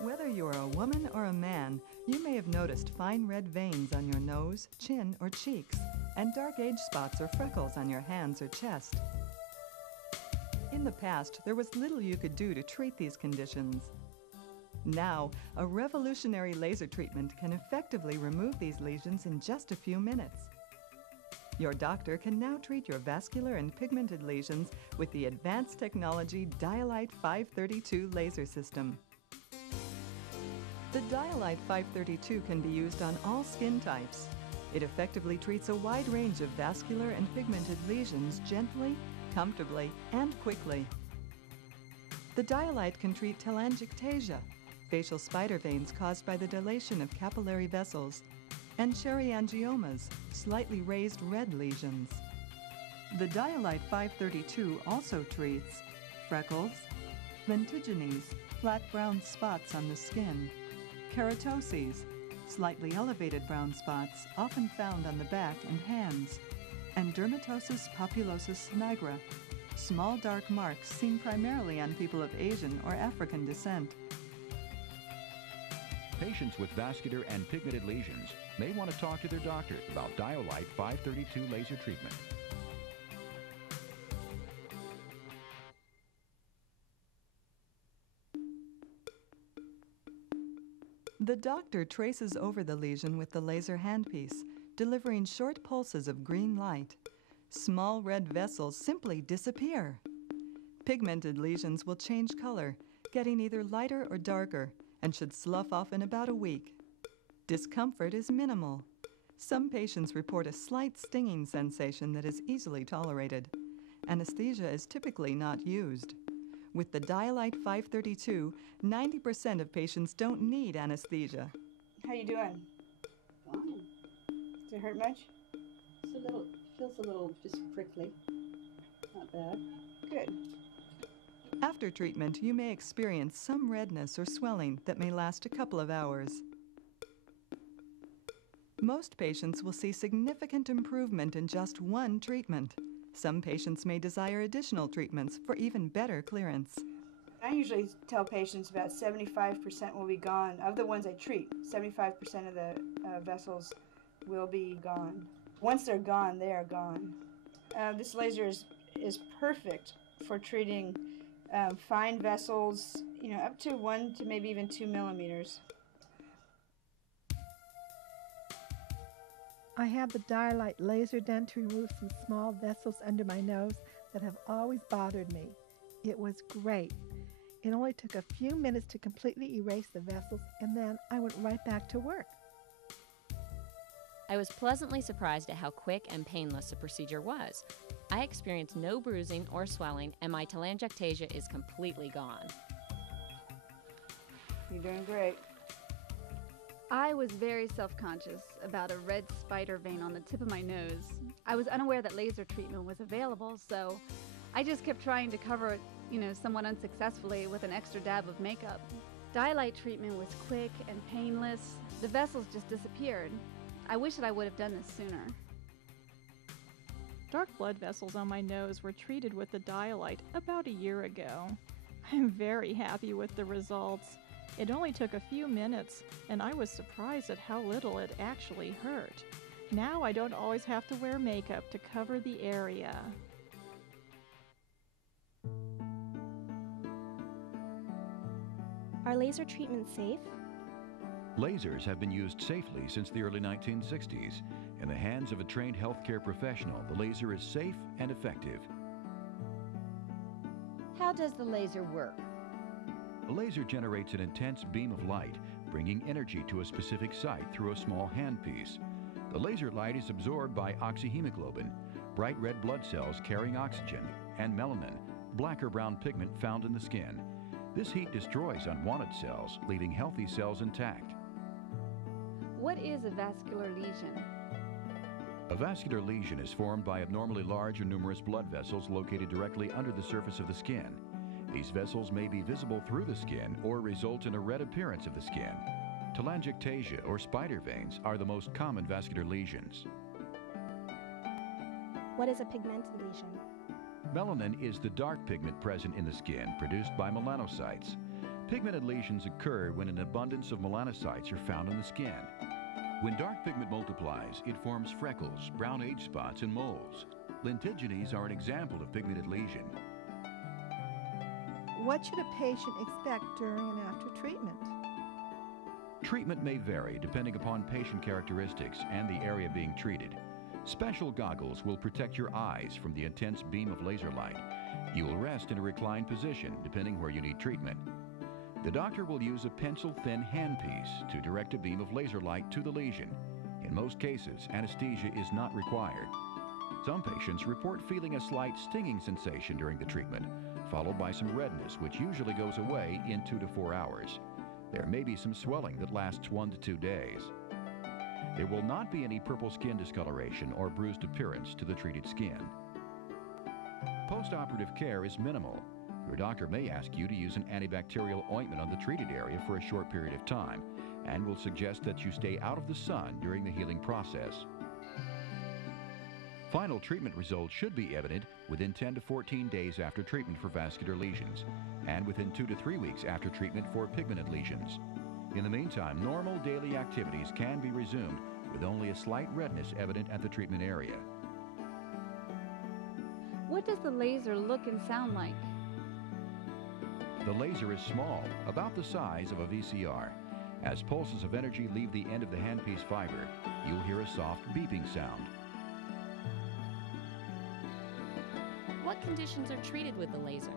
Whether you're a woman or a man, you may have noticed fine red veins on your nose, chin, or cheeks, and dark age spots or freckles on your hands or chest. In the past, there was little you could do to treat these conditions. Now, a revolutionary laser treatment can effectively remove these lesions in just a few minutes. Your doctor can now treat your vascular and pigmented lesions with the advanced technology Dialyte 532 laser system. The Dialyte 532 can be used on all skin types. It effectively treats a wide range of vascular and pigmented lesions gently, comfortably, and quickly. The Dialyte can treat telangiectasia, facial spider veins caused by the dilation of capillary vessels, and cherryangiomas, slightly raised red lesions. The Dialyte 532 also treats freckles, lentigines, flat brown spots on the skin, keratoses, slightly elevated brown spots often found on the back and hands, and dermatosis populosus nigra, small dark marks seen primarily on people of Asian or African descent. Patients with vascular and pigmented lesions may want to talk to their doctor about Dialyte 532 laser treatment. The doctor traces over the lesion with the laser handpiece, delivering short pulses of green light. Small red vessels simply disappear. Pigmented lesions will change color, getting either lighter or darker, and should slough off in about a week. Discomfort is minimal. Some patients report a slight stinging sensation that is easily tolerated. Anesthesia is typically not used. With the Dialyte 532, 90% of patients don't need anesthesia. How you doing? Fine. Does it hurt much? Feels a little just prickly. Not bad. Good. After treatment, you may experience some redness or swelling that may last a couple of hours. Most patients will see significant improvement in just one treatment. Some patients may desire additional treatments for even better clearance. I usually tell patients about 75% will be gone. Of the ones I treat, 75% of the vessels will be gone. Once they're gone, they are gone. This laser is perfect for treating fine vessels, up to 1 to maybe even 2 millimeters. I had the Dialyte laser done to remove some small vessels under my nose that have always bothered me. It was great. It only took a few minutes to completely erase the vessels, and then I went right back to work. I was pleasantly surprised at how quick and painless the procedure was. I experienced no bruising or swelling, and my telangiectasia is completely gone. You're doing great. I was very self-conscious about a red spider vein on the tip of my nose. I was unaware that laser treatment was available, so I just kept trying to cover it, somewhat unsuccessfully with an extra dab of makeup. Dialyte treatment was quick and painless. The vessels just disappeared. I wish that I would have done this sooner. Dark blood vessels on my nose were treated with the Dialyte about a year ago. I'm very happy with the results. It only took a few minutes, and I was surprised at how little it actually hurt. Now I don't always have to wear makeup to cover the area. Are laser treatments safe? Lasers have been used safely since the early 1960s. In the hands of a trained healthcare professional, the laser is safe and effective. How does the laser work? A laser generates an intense beam of light, bringing energy to a specific site through a small handpiece. The laser light is absorbed by oxyhemoglobin, bright red blood cells carrying oxygen, and melanin, black or brown pigment found in the skin. This heat destroys unwanted cells, leaving healthy cells intact. What is a vascular lesion? A vascular lesion is formed by abnormally large or numerous blood vessels located directly under the surface of the skin. These vessels may be visible through the skin or result in a red appearance of the skin. Telangiectasia or spider veins are the most common vascular lesions. What is a pigmented lesion? Melanin is the dark pigment present in the skin produced by melanocytes. Pigmented lesions occur when an abundance of melanocytes are found in the skin. When dark pigment multiplies, it forms freckles, brown age spots, and moles. Lentigines are an example of pigmented lesion. What should a patient expect during and after treatment? Treatment may vary depending upon patient characteristics and the area being treated. Special goggles will protect your eyes from the intense beam of laser light. You will rest in a reclined position depending where you need treatment. The doctor will use a pencil-thin handpiece to direct a beam of laser light to the lesion. In most cases, anesthesia is not required. Some patients report feeling a slight stinging sensation during the treatment, followed by some redness, which usually goes away in 2 to 4 hours. There may be some swelling that lasts 1 to 2 days. There will not be any purple skin discoloration or bruised appearance to the treated skin. Post-operative care is minimal. Your doctor may ask you to use an antibacterial ointment on the treated area for a short period of time and will suggest that you stay out of the sun during the healing process. Final treatment results should be evident within 10 to 14 days after treatment for vascular lesions and within 2 to 3 weeks after treatment for pigmented lesions. In the meantime, normal daily activities can be resumed with only a slight redness evident at the treatment area. What does the laser look and sound like? The laser is small, about the size of a VCR. As pulses of energy leave the end of the handpiece fiber, you'll hear a soft beeping sound. What conditions are treated with the laser?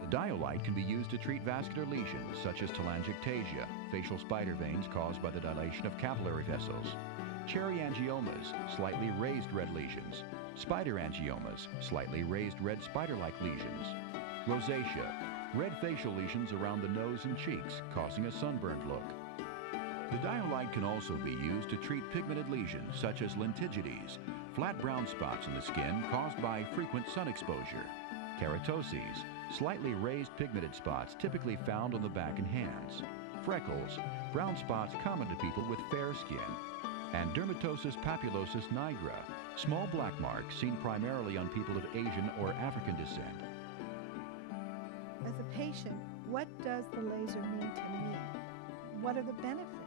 The dialyte can be used to treat vascular lesions such as telangiectasia, facial spider veins caused by the dilation of capillary vessels, cherry angiomas, slightly raised red lesions, spider angiomas, slightly raised red spider-like lesions, rosacea, red facial lesions around the nose and cheeks causing a sunburned look. The dialyte can also be used to treat pigmented lesions such as lentigines, flat brown spots in the skin caused by frequent sun exposure, keratoses, slightly raised pigmented spots typically found on the back and hands, freckles, brown spots common to people with fair skin, and dermatosis papulosis nigra, small black marks seen primarily on people of Asian or African descent. As a patient, what does the laser mean to me? What are the benefits?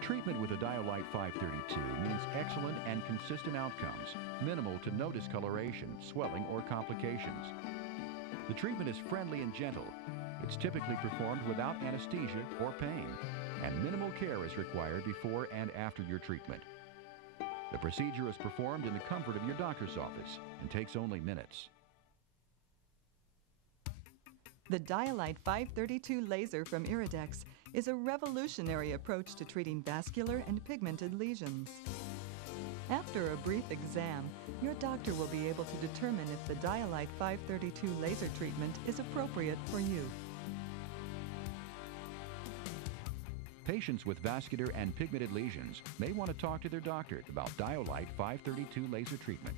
Treatment with a dialyte 532 means excellent and consistent outcomes, minimal to no discoloration, swelling, or complications. The treatment is friendly and gentle. It's typically performed without anesthesia or pain, and minimal care is required before and after your treatment. The procedure is performed in the comfort of your doctor's office and takes only minutes. The Dialyte 532 laser from Iridex is a revolutionary approach to treating vascular and pigmented lesions. After a brief exam, your doctor will be able to determine if the Dialyte 532 laser treatment is appropriate for you. Patients with vascular and pigmented lesions may want to talk to their doctor about Dialyte 532 laser treatment.